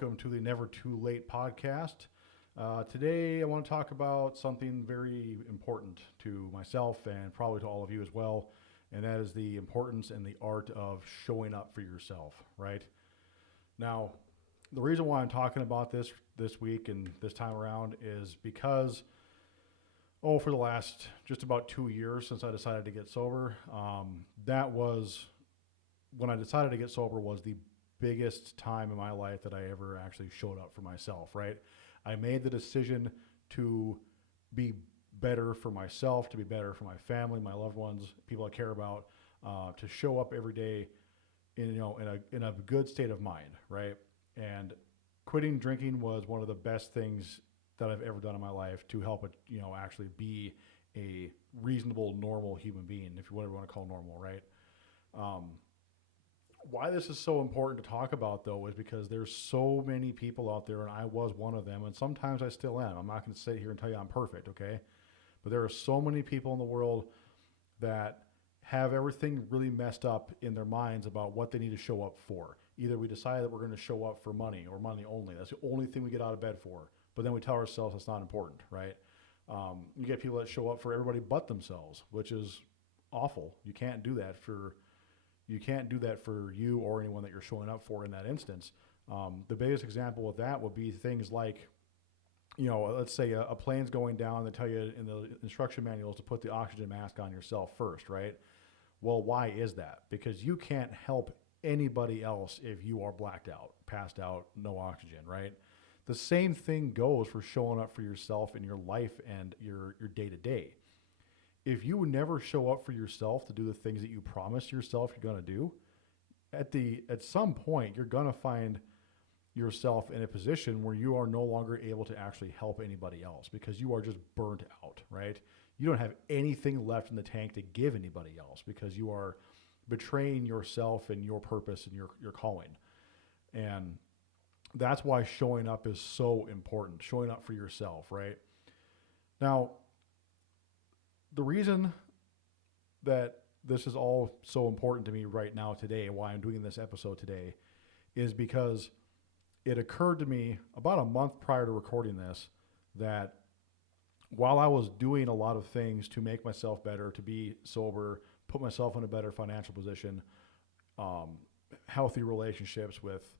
welcome to the Never Too Late podcast. Today, I want to talk about something very important to myself and probably to all of you as well, and that is the importance and the art of showing up for yourself, right? Now, the reason why I'm talking about this week and this time around is because, for the last just about 2 years since I decided to get sober, that was when I decided to get sober was the biggest time in my life that I ever actually showed up for myself, right? I made the decision to be better for myself, to be better for my family, my loved ones, people I care about, to show up every day in a good state of mind, right? And quitting drinking was one of the best things that I've ever done in my life to help it, actually be a reasonable, normal human being, if you whatever you want to call normal, right? Why this is so important to talk about, though, is because there's so many people out there, and I was one of them, and sometimes I still am. I'm not going to sit here and tell you I'm perfect, okay? But there are so many people in the world that have everything really messed up in their minds about what they need to show up for. Either we decide that we're going to show up for money or money only. That's the only thing we get out of bed for. But then we tell ourselves it's not important, right? You get people that show up for everybody but themselves, which is awful. You can't do that for you or anyone that you're showing up for in that instance. The biggest example of that would be things like, let's say a plane's going down. They tell you in the instruction manuals to put the oxygen mask on yourself first, right? Well, why is that? Because you can't help anybody else if you are blacked out, passed out, no oxygen, right? The same thing goes for showing up for yourself in your life and your day-to-day. If you never show up for yourself to do the things that you promise yourself you're going to do, at some point you're going to find yourself in a position where you are no longer able to actually help anybody else because you are just burnt out, right? You don't have anything left in the tank to give anybody else because you are betraying yourself and your purpose and your calling. And that's why showing up is so important, showing up for yourself, right? Now, the reason that this is all so important to me right now today, why I'm doing this episode today, is because it occurred to me about a month prior to recording this that while I was doing a lot of things to make myself better, to be sober, put myself in a better financial position, healthy relationships with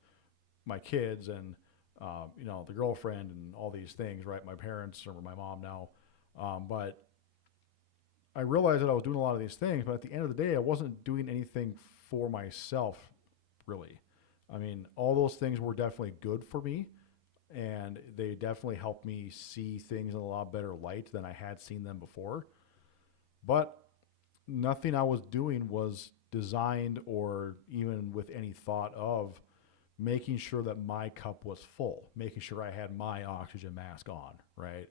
my kids and, the girlfriend and all these things, right? My parents or my mom now. But I realized that I was doing a lot of these things, but at the end of the day, I wasn't doing anything for myself, really. I mean, all those things were definitely good for me, and they definitely helped me see things in a lot better light than I had seen them before. But nothing I was doing was designed or even with any thought of making sure that my cup was full, making sure I had my oxygen mask on, right?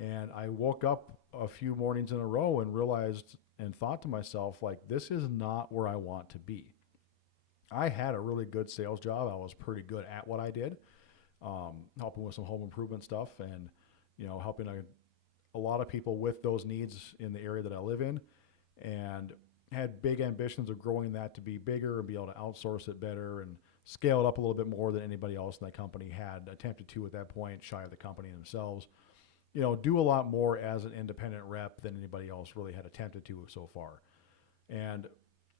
And I woke up a few mornings in a row and realized and thought to myself, like, this is not where I want to be. I had a really good sales job. I was pretty good at what I did, helping with some home improvement stuff and, helping a lot of people with those needs in the area that I live in, and had big ambitions of growing that to be bigger and be able to outsource it better and scale it up a little bit more than anybody else in that company had attempted to at that point, shy of the company themselves. Do a lot more as an independent rep than anybody else really had attempted to so far. And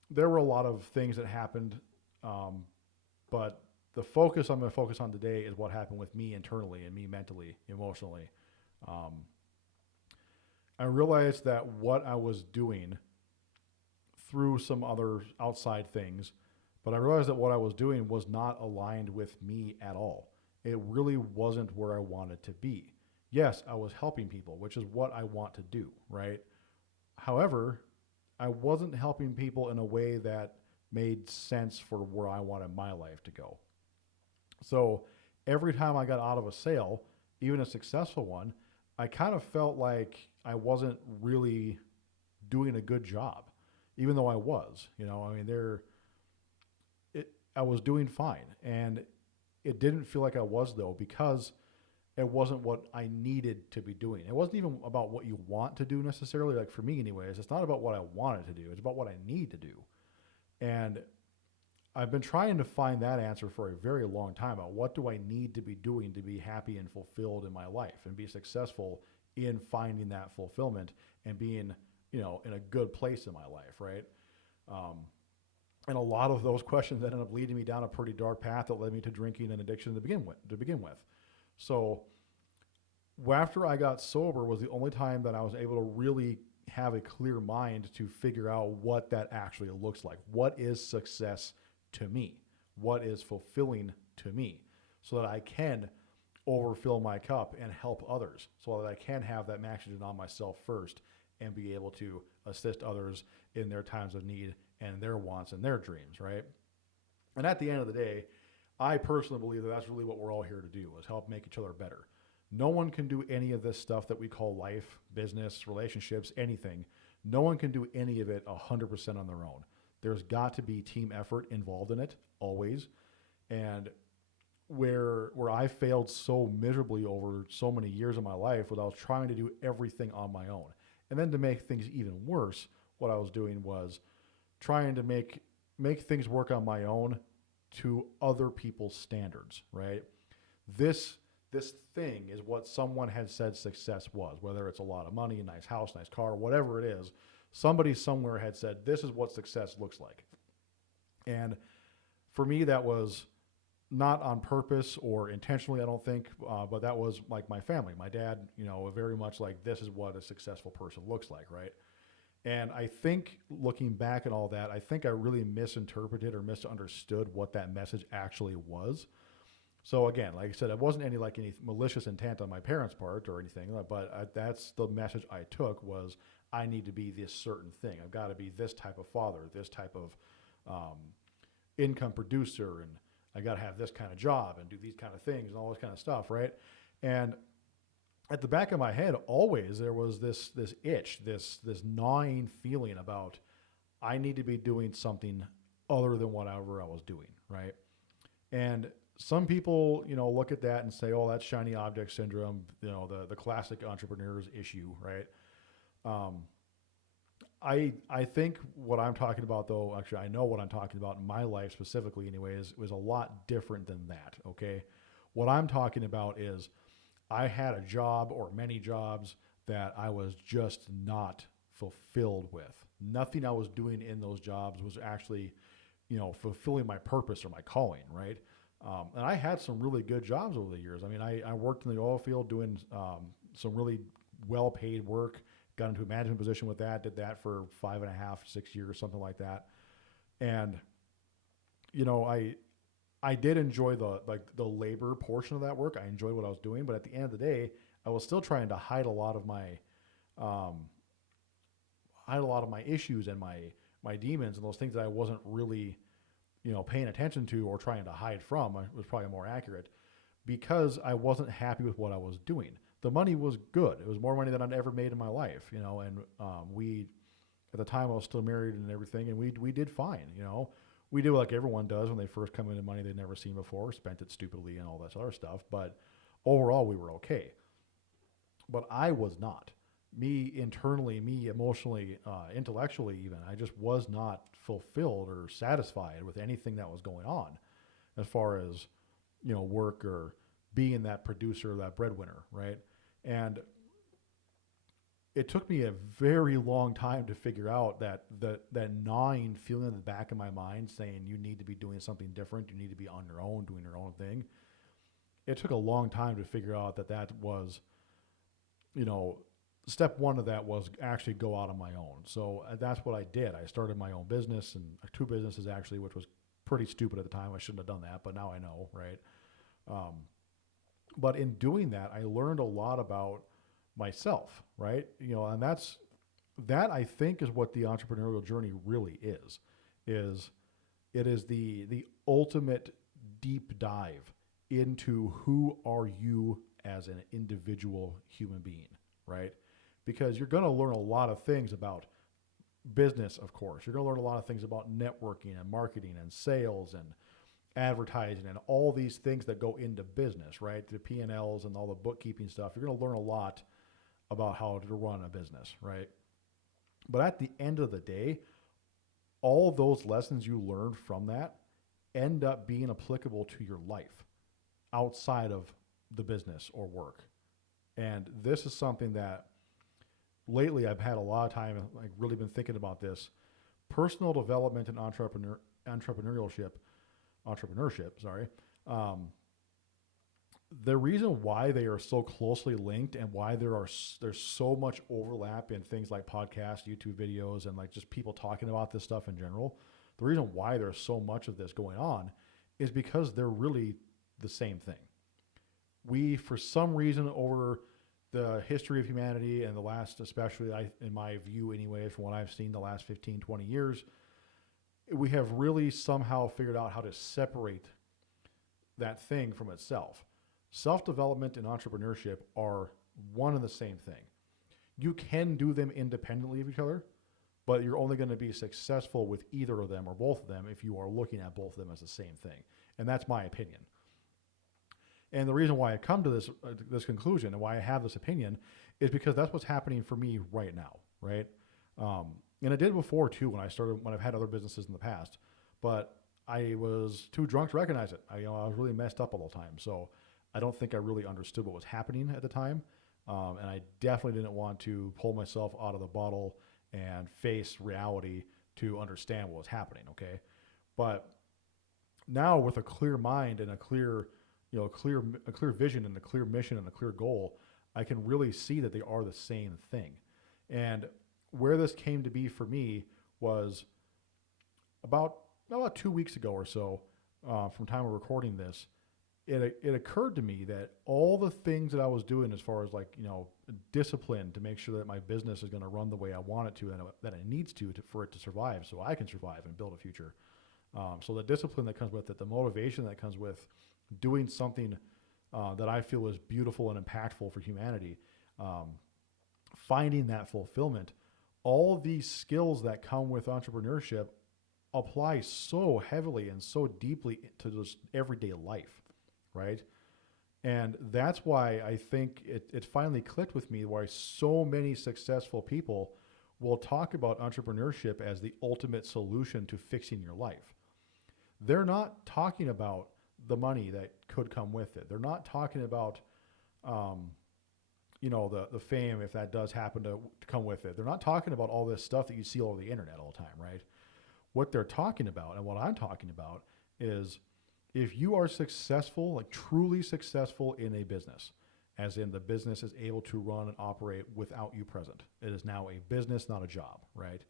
there were a lot of things that happened, but the focus I'm going to focus on today is what happened with me internally and me mentally, emotionally. I realized that what I was doing through some other outside things, but I realized that what I was doing was not aligned with me at all. It really wasn't where I wanted to be. Yes, I was helping people, which is what I want to do, right? However, I wasn't helping people in a way that made sense for where I wanted my life to go. So every time I got out of a sale, even a successful one, I kind of felt like I wasn't really doing a good job, even though I was. I was doing fine. And it didn't feel like I was, though, because it wasn't what I needed to be doing. It wasn't even about what you want to do necessarily. Like for me anyways, it's not about what I wanted to do. It's about what I need to do. And I've been trying to find that answer for a very long time about what do I need to be doing to be happy and fulfilled in my life and be successful in finding that fulfillment and being, in a good place in my life, right? Um, and a lot of those questions ended up leading me down a pretty dark path that led me to drinking and addiction to begin with. So after I got sober was the only time that I was able to really have a clear mind to figure out what that actually looks like. What is success to me? What is fulfilling to me? So that I can overfill my cup and help others, so that I can have that oxygen on myself first and be able to assist others in their times of need and their wants and their dreams, right? And at the end of the day, I personally believe that that's really what we're all here to do, is help make each other better. No one can do any of this stuff that we call life, business, relationships, anything. No one can do any of it 100% on their own. There's got to be team effort involved in it, always. And where I failed so miserably over so many years of my life was I was trying to do everything on my own. And then to make things even worse, what I was doing was trying to make things work on my own to other people's standards, right? This this thing is what someone had said success was, whether it's a lot of money, a nice house, nice car, whatever it is. Somebody somewhere had said, this is what success looks like. And for me, that was not on purpose or intentionally, I don't think, but that was like my family. My dad, very much like, this is what a successful person looks like, right? And I think looking back at all that, I think I really misinterpreted or misunderstood what that message actually was. So again, like I said, it wasn't any malicious intent on my parents' part or anything, but that's the message I took was I need to be this certain thing. I've got to be this type of father, this type of income producer, and I got to have this kind of job and do these kind of things and all this kind of stuff, right? And at the back of my head, always there was this itch, this gnawing feeling about I need to be doing something other than whatever I was doing, right? And some people, look at that and say, "Oh, that's shiny object syndrome," the classic entrepreneur's issue, right? I think what I'm talking about, though, actually, I know what I'm talking about in my life specifically, anyways, was a lot different than that. Okay, what I'm talking about is I had a job or many jobs that I was just not fulfilled with. Nothing I was doing in those jobs was actually, fulfilling my purpose or my calling, right? And I had some really good jobs over the years. I mean, I worked in the oil field doing some really well-paid work, got into a management position with that, did that for 5.5, 6 years, something like that. And, I did enjoy the labor portion of that work. I enjoyed what I was doing, but at the end of the day, I was still trying to hide a lot of my issues and my demons and those things that I wasn't really, paying attention to or trying to hide from. Was probably more accurate, because I wasn't happy with what I was doing. The money was good. It was more money than I'd ever made in my life, and we, at the time I was still married and everything, and we did fine, We did like everyone does when they first come into money they'd never seen before, spent it stupidly and all that other stuff, but overall we were okay. But I was not. Me internally, me emotionally, intellectually even, I just was not fulfilled or satisfied with anything that was going on as far as, work or being that producer, that breadwinner, right? And it took me a very long time to figure out that gnawing feeling in the back of my mind saying you need to be doing something different, you need to be on your own, doing your own thing. It took a long time to figure out that was, step one of that was actually go out on my own. So that's what I did. I started my own business, and 2 businesses actually, which was pretty stupid at the time. I shouldn't have done that, but now I know, right? But in doing that, I learned a lot about myself, right? And that I think is what the entrepreneurial journey really is it is the ultimate deep dive into who are you as an individual human being, right? Because you're going to learn a lot of things about business, of course. You're going to learn a lot of things about networking and marketing and sales and advertising and all these things that go into business, right? The P&Ls and all the bookkeeping stuff. You're going to learn a lot about how to run a business, right? But at the end of the day, all those lessons you learned from that end up being applicable to your life outside of the business or work. And this is something that lately I've had a lot of time, like really been thinking about this. Personal development and entrepreneurship, sorry. Um, the reason why they are so closely linked and why there's so much overlap in things like podcasts, YouTube videos, and like just people talking about this stuff in general, the reason why there's so much of this going on is because they're really the same thing. We, for some reason, over the history of humanity and the last, especially in my view anyway, from what I've seen the last 15, 20 years, we have really somehow figured out how to separate that thing from itself. Self-development and entrepreneurship are one and the same thing. You can do them independently of each other, but you're only going to be successful with either of them or both of them if you are looking at both of them as the same thing. And that's my opinion. And the reason why I come to this conclusion and why I have this opinion is because that's what's happening for me right now, right? And I did before too when I've had other businesses in the past, but I was too drunk to recognize it. I was really messed up all the time. So I don't think I really understood what was happening at the time. And I definitely didn't want to pull myself out of the bottle and face reality to understand what was happening. Okay. But now with a clear mind and a clear vision and a clear mission and a clear goal, I can really see that they are the same thing. And where this came to be for me was about 2 weeks ago or so, from time of recording this, it occurred to me that all the things that I was doing as far as discipline to make sure that my business is going to run the way I want it to and that it needs to for it to survive so I can survive and build a future. So the discipline that comes with it, the motivation that comes with doing something that I feel is beautiful and impactful for humanity, finding that fulfillment, all of these skills that come with entrepreneurship apply so heavily and so deeply to just everyday life, right? And that's why I think it finally clicked with me why so many successful people will talk about entrepreneurship as the ultimate solution to fixing your life. They're not talking about the money that could come with it. They're not talking about, the fame if that does happen to come with it. They're not talking about all this stuff that you see all over the internet all the time, right? What they're talking about and what I'm talking about is if you are successful, like truly successful in a business, as in the business is able to run and operate without you present. It is now a business, not a job, right?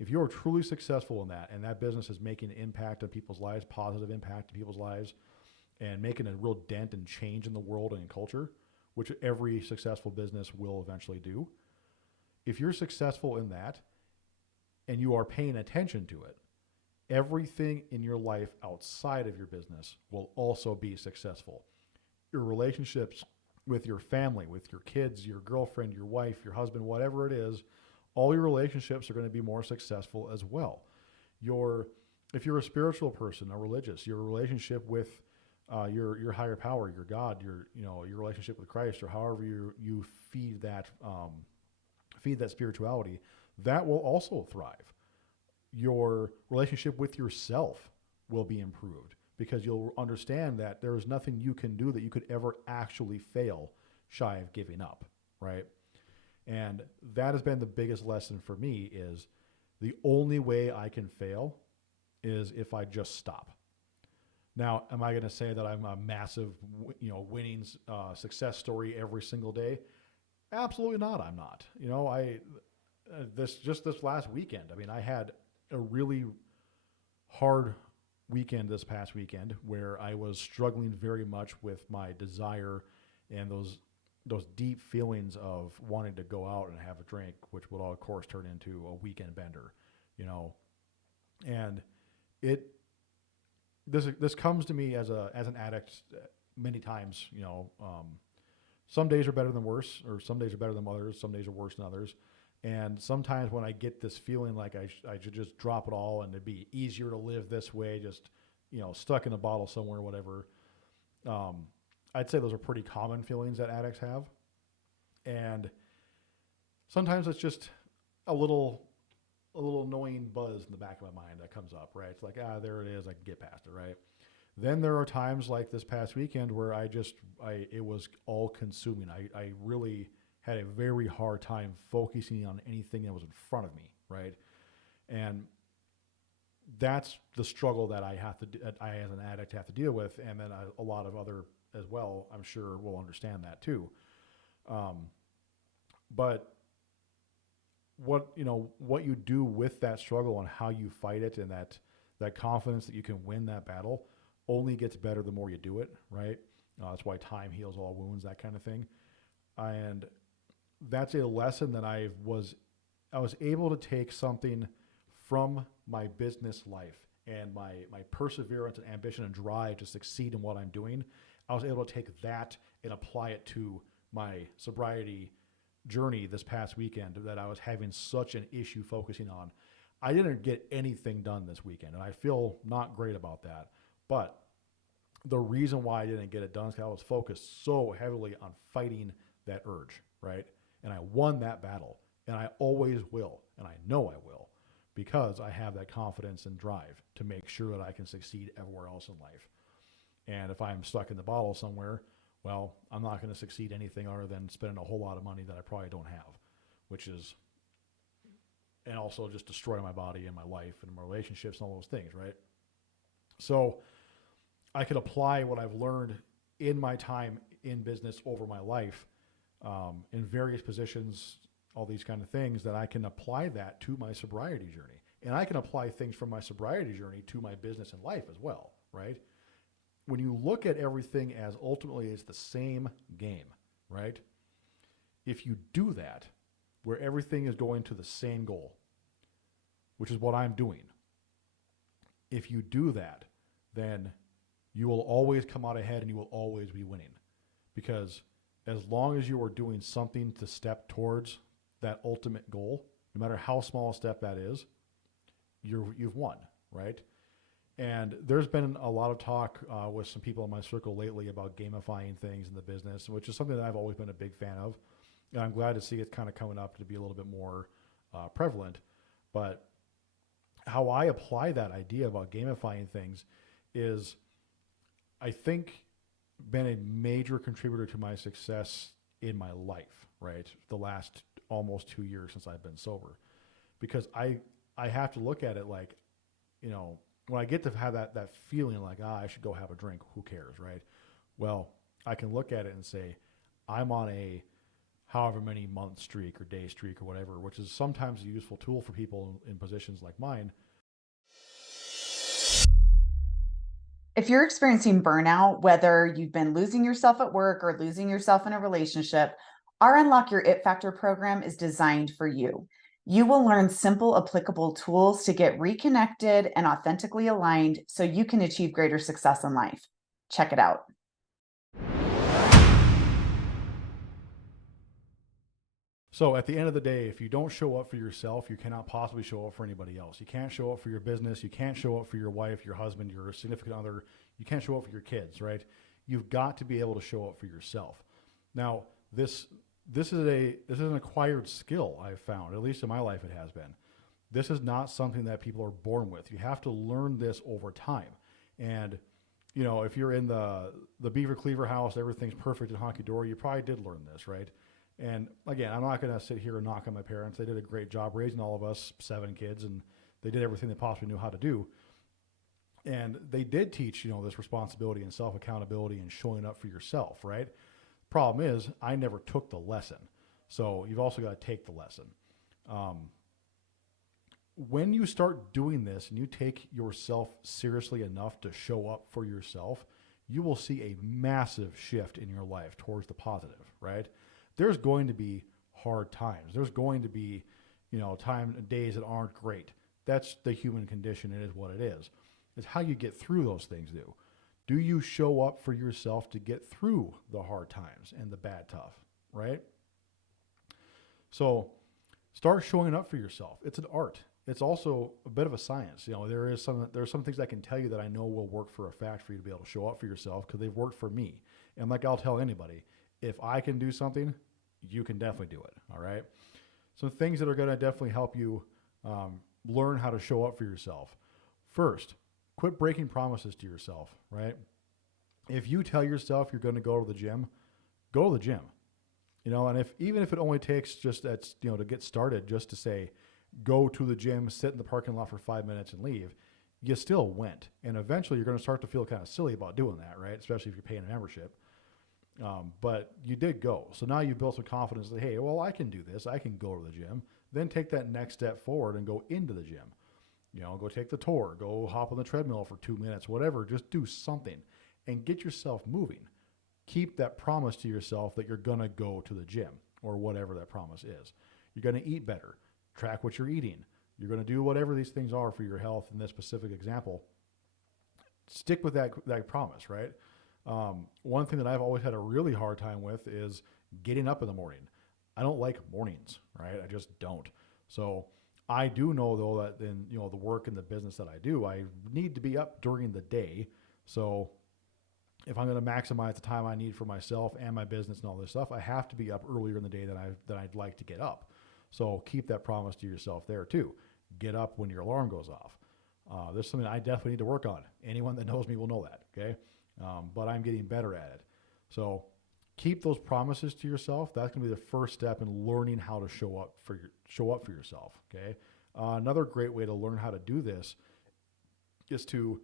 If you are truly successful in that and that business is making an impact on people's lives, positive impact on people's lives, and making a real dent and change in the world and in culture, which every successful business will eventually do. If you're successful in that and you are paying attention to it, everything in your life outside of your business will also be successful. Your relationships with your family, with your kids, your girlfriend, your wife, your husband, whatever it is, all your relationships are going to be more successful as well. If you're a spiritual person, a religious, your relationship with your higher power, your God, your relationship with Christ, or however you feed that spirituality, that will also thrive. Your relationship with yourself will be improved because you'll understand that there is nothing you can do that you could ever actually fail shy of giving up, right? And that has been the biggest lesson for me is the only way I can fail is if I just stop. Now, am I going to say that I'm a massive, winning success story every single day? Absolutely not. I'm not. This last weekend, I had a really hard weekend this past weekend where I was struggling very much with my desire and those deep feelings of wanting to go out and have a drink, which would all, of course, turn into a weekend bender, and this comes to me as an addict many times. Some days are better than worse, or some days are better than others. Some days are worse than others. And sometimes when I get this feeling like I should just drop it all and it'd be easier to live this way, just, stuck in a bottle somewhere, whatever. I'd say those are pretty common feelings that addicts have. And sometimes it's just a little a little annoying buzz in the back of my mind that comes up, right? It's like, there it is. I can get past it, right? Then there are times like this past weekend where it was all consuming. I really had a very hard time focusing on anything that was in front of me, right? And that's the struggle that I as an addict have to deal with. And then a lot of other as well, I'm sure will understand that too. But what you do with that struggle and how you fight it, and that confidence that you can win that battle only gets better the more you do it, right? That's why time heals all wounds, that kind of thing. And that's a lesson that I was able to take something from my business life and my perseverance and ambition and drive to succeed in what I'm doing. I was able to take that and apply it to my sobriety journey this past weekend that I was having such an issue focusing on. I didn't get anything done this weekend, and I feel not great about that. But the reason why I didn't get it done is because I was focused so heavily on fighting that urge, right? And I won that battle, and I always will, and I know I will, because I have that confidence and drive to make sure that I can succeed everywhere else in life. And if I'm stuck in the bottle somewhere, well, I'm not going to succeed anything other than spending a whole lot of money that I probably don't have, and also just destroy my body and my life and my relationships and all those things, right? So I could apply what I've learned in my time in business over my life, in various positions, all these kind of things, that I can apply that to my sobriety journey. And I can apply things from my sobriety journey to my business and life as well, right? When you look at everything as ultimately as the same game, right? If you do that, where everything is going to the same goal, which is what I'm doing, if you do that, then you will always come out ahead and you will always be winning. Because as long as you are doing something to step towards that ultimate goal, no matter how small a step that is, you've won, right? And there's been a lot of talk with some people in my circle lately about gamifying things in the business, which is something that I've always been a big fan of. And I'm glad to see it kind of coming up to be a little bit more prevalent. But how I apply that idea about gamifying things is, I think, been a major contributor to my success in my life, right? The last almost 2 years since I've been sober. Because I have to look at it like, when I get to have that feeling like, I should go have a drink, who cares, right? Well, I can look at it and say, I'm on a however many month streak or day streak or whatever, which is sometimes a useful tool for people in positions like mine. If you're experiencing burnout, whether you've been losing yourself at work or losing yourself in a relationship, our Unlock Your It Factor program is designed for you. You will learn simple, applicable tools to get reconnected and authentically aligned so you can achieve greater success in life. Check it out. So at the end of the day, if you don't show up for yourself, you cannot possibly show up for anybody else. You can't show up for your business. You can't show up for your wife, your husband, your significant other. You can't show up for your kids, right? You've got to be able to show up for yourself. Now, this is an acquired skill I've found, at least in my life it has been. This is not something that people are born with. You have to learn this over time. And, if you're in the Beaver Cleaver house, everything's perfect and honky-dory, you probably did learn this, right? And again, I'm not going to sit here and knock on my parents. They did a great job raising all of us, 7 kids, and they did everything they possibly knew how to do. And they did teach, this responsibility and self-accountability and showing up for yourself, right? Problem is, I never took the lesson. So you've also got to take the lesson. When you start doing this and you take yourself seriously enough to show up for yourself, you will see a massive shift in your life towards the positive, right? There's going to be hard times. There's going to be, days that aren't great. That's the human condition. It is what it is. It's how you get through those things, though. Do you show up for yourself to get through the hard times and the bad stuff, right? So start showing up for yourself. It's an art. It's also a bit of a science. There are some things I can tell you that I know will work for a fact for you to be able to show up for yourself because they've worked for me. And like I'll tell anybody, if I can do something, you can definitely do it. All right. Some things that are going to definitely help you learn how to show up for yourself. First, quit breaking promises to yourself, right? If you tell yourself you're going to go to the gym, go to the gym. And if even if it only takes just that, to get started, just to say, go to the gym, sit in the parking lot for 5 minutes and leave, you still went. And eventually you're going to start to feel kind of silly about doing that, right? Especially if you're paying a membership. But you did go. So now you've built some confidence that, hey, well, I can do this. I can go to the gym. Then take that next step forward and go into the gym. Go take the tour, go hop on the treadmill for 2 minutes, whatever. Just do something and get yourself moving. Keep that promise to yourself that you're going to go to the gym or whatever that promise is. You're going to eat better. Track what you're eating. You're going to do whatever these things are for your health in this specific example. Stick with that promise, right? One thing that I've always had a really hard time with is getting up in the morning. I don't like mornings, right? I just don't. So I do know, though, that in the work and the business that I do, I need to be up during the day. So if I'm going to maximize the time I need for myself and my business and all this stuff, I have to be up earlier in the day than I'd like to get up. So keep that promise to yourself there too. Get up when your alarm goes off. This is something I definitely need to work on. Anyone that knows me will know that. Okay, but I'm getting better at it. So keep those promises to yourself. That's going to be the first step in learning how to show up for yourself. Okay. Another great way to learn how to do this is to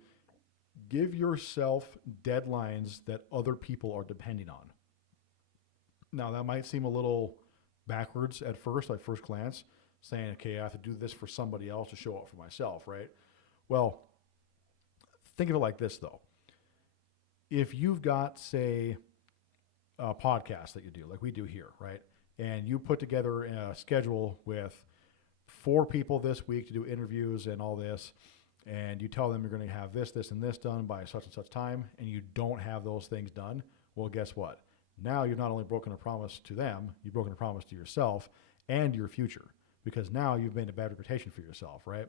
give yourself deadlines that other people are depending on. Now, that might seem a little backwards at first, like first glance, saying, okay, I have to do this for somebody else to show up for myself, right? Well, think of it like this, though. If you've got, say, a podcast that you do, like we do here, right? And you put together a schedule with 4 people this week to do interviews and all this, and you tell them you're going to have this, this, and this done by such and such time, and you don't have those things done, well, guess what? Now you've not only broken a promise to them, you've broken a promise to yourself and your future, because now you've made a bad reputation for yourself, right?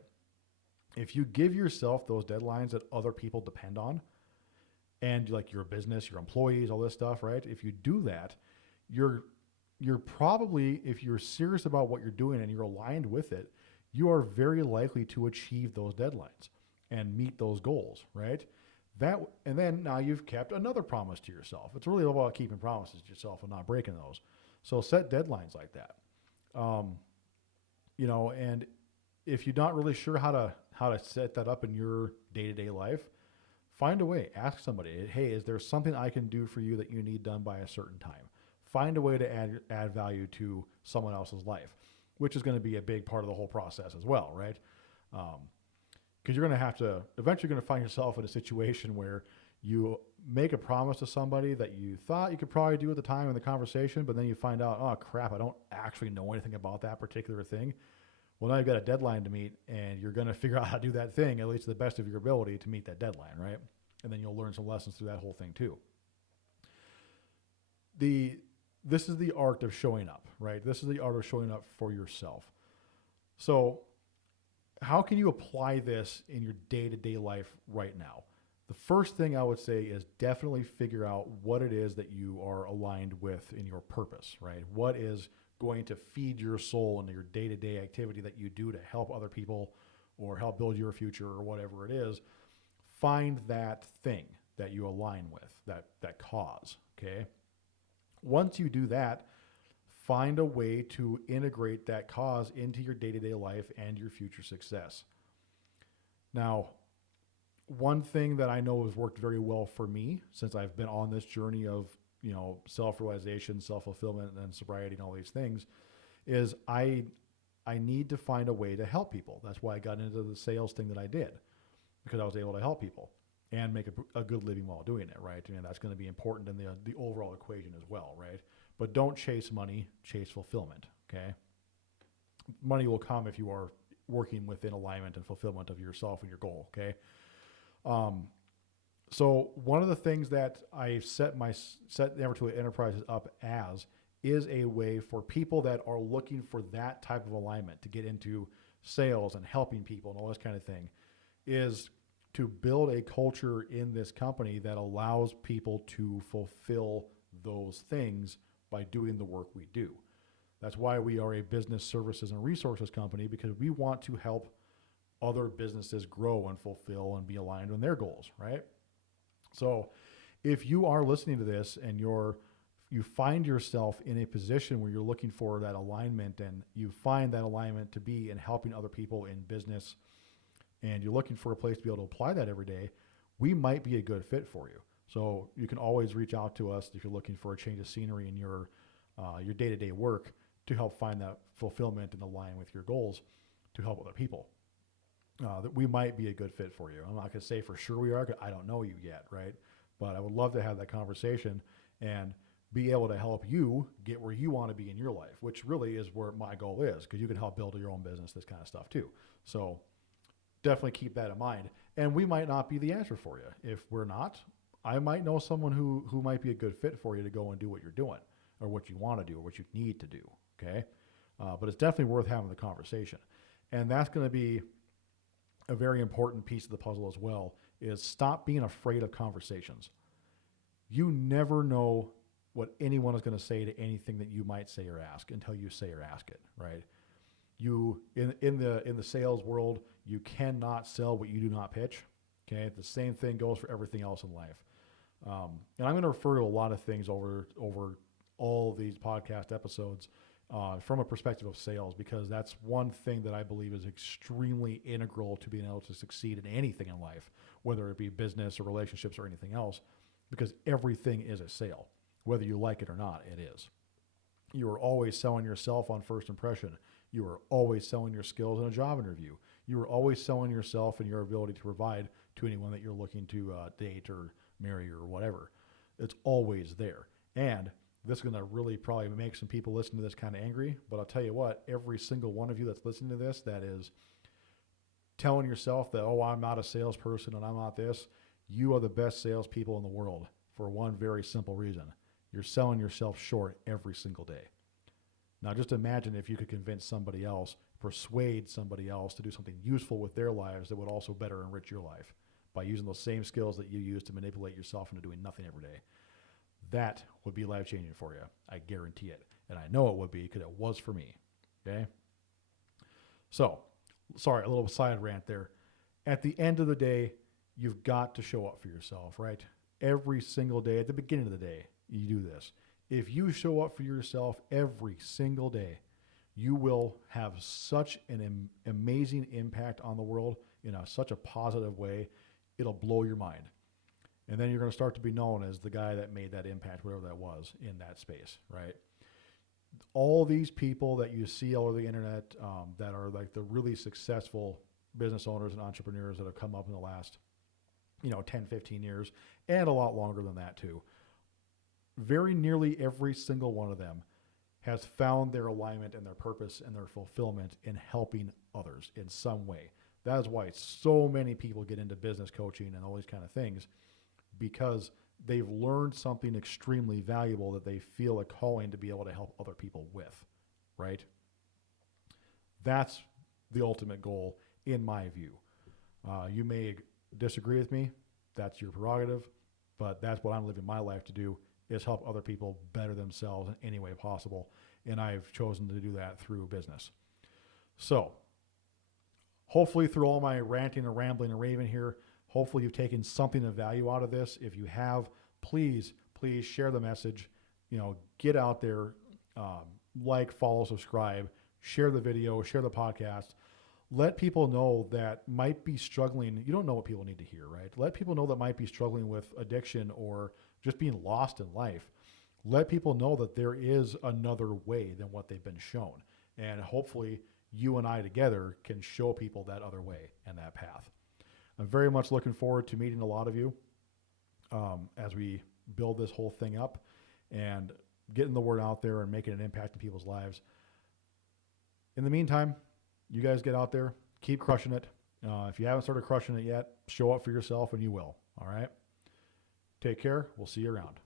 If you give yourself those deadlines that other people depend on, and like your business, your employees, all this stuff, right? If you do that, you're probably, if you're serious about what you're doing and you're aligned with it, you are very likely to achieve those deadlines and meet those goals, right? And then now you've kept another promise to yourself. It's really about keeping promises to yourself and not breaking those. So set deadlines like that. And if you're not really sure how to set that up in your day-to-day life, find a way. Ask somebody, hey, is there something I can do for you that you need done by a certain time? Find a way to add value to someone else's life, which is going to be a big part of the whole process as well, right? Because you're going to have to, eventually going to find yourself in a situation where you make a promise to somebody that you thought you could probably do at the time in the conversation, but then you find out, oh crap, I don't actually know anything about that particular thing. Well, now you've got a deadline to meet, and you're going to figure out how to do that thing, at least to the best of your ability, to meet that deadline, right? And then you'll learn some lessons through that whole thing too. This is the art of showing up, right? This is the art of showing up for yourself. So how can you apply this in your day-to-day life right now? The first thing I would say is definitely figure out what it is that you are aligned with in your purpose, right? What is going to feed your soul in your day-to-day activity that you do to help other people or help build your future or whatever it is. Find that thing that you align with, that cause, okay? Once you do that, find a way to integrate that cause into your day-to-day life and your future success. Now, one thing that I know has worked very well for me since I've been on this journey of, self-realization, self-fulfillment, and sobriety and all these things is I need to find a way to help people. That's why I got into the sales thing that I did, because I was able to help people and make a good living while doing it, right? And that's going to be important in the overall equation as well, right? But don't chase money, chase fulfillment, okay? Money will come if you are working within alignment and fulfillment of yourself and your goal, okay? So one of the things that I set Never Too Late Enterprises up as is a way for people that are looking for that type of alignment to get into sales and helping people and all this kind of thing, is to build a culture in this company that allows people to fulfill those things by doing the work we do. That's why we are a business services and resources company, because we want to help other businesses grow and fulfill and be aligned on their goals, right? So if you are listening to this and you find yourself in a position where you're looking for that alignment, and you find that alignment to be in helping other people in business, and you're looking for a place to be able to apply that every day, we might be a good fit for you. So you can always reach out to us if you're looking for a change of scenery in your day-to-day work to help find that fulfillment and align with your goals to help other people. That we might be a good fit for you. I'm not going to say for sure we are, 'cause I don't know you yet, right? But I would love to have that conversation and be able to help you get where you want to be in your life, which really is where my goal is, because you can help build your own business, this kind of stuff too. So definitely keep that in mind. And we might not be the answer for you. If we're not, I might know someone who might be a good fit for you to go and do what you're doing, or what you want to do, or what you need to do. Okay. But it's definitely worth having the conversation. And that's going to be a very important piece of the puzzle as well, is stop being afraid of conversations. You never know what anyone is going to say to anything that you might say or ask until you say or ask it, right? You in the sales world, you cannot sell what you do not pitch. Okay, the same thing goes for everything else in life. And I'm going to refer to a lot of things over all these podcast episodes from a perspective of sales, because that's one thing that I believe is extremely integral to being able to succeed in anything in life, whether it be business or relationships or anything else, because everything is a sale, whether you like it or not. It is. You are always selling yourself on first impression. You are always selling your skills in a job interview. You are always selling yourself and your ability to provide to anyone that you're looking to date or marry or whatever. It's always there. And this is going to really probably make some people listen to this kind of angry, but I'll tell you what, every single one of you that's listening to this that is telling yourself that, oh, I'm not a salesperson and I'm not this, you are the best salespeople in the world for one very simple reason. You're selling yourself short every single day. Now, just imagine if you could convince somebody else, persuade somebody else to do something useful with their lives that would also better enrich your life by using those same skills that you use to manipulate yourself into doing nothing every day. That would be life-changing for you. I guarantee it. And I know it would be, because it was for me. Okay? So, sorry, a little side rant there. At the end of the day, you've got to show up for yourself, right? Every single day, at the beginning of the day, you do this. If you show up for yourself every single day, you will have such an amazing impact on the world in such a positive way, it'll blow your mind. And then you're going to start to be known as the guy that made that impact, whatever that was, in that space, right? All these people that you see all over the internet that are like the really successful business owners and entrepreneurs that have come up in the last, 10, 15 years, and a lot longer than that too. Very nearly every single one of them has found their alignment and their purpose and their fulfillment in helping others in some way. That is why so many people get into business coaching and all these kind of things, because they've learned something extremely valuable that they feel a calling to be able to help other people with, right? That's the ultimate goal in my view. You may disagree with me. That's your prerogative, but that's what I'm living my life to do, is help other people better themselves in any way possible. And I've chosen to do that through business. So hopefully through all my ranting and rambling and raving here, hopefully you've taken something of value out of this. If you have, please share the message. Get out there, like, follow, subscribe, share the video, share the podcast. Let people know that might be struggling. You don't know what people need to hear, right? Let people know that might be struggling with addiction or just being lost in life. Let people know that there is another way than what they've been shown. And hopefully you and I together can show people that other way and that path. I'm very much looking forward to meeting a lot of you as we build this whole thing up and getting the word out there and making an impact in people's lives. In the meantime, you guys get out there, keep crushing it. If you haven't started crushing it yet, show up for yourself and you will. All right? Take care. We'll see you around.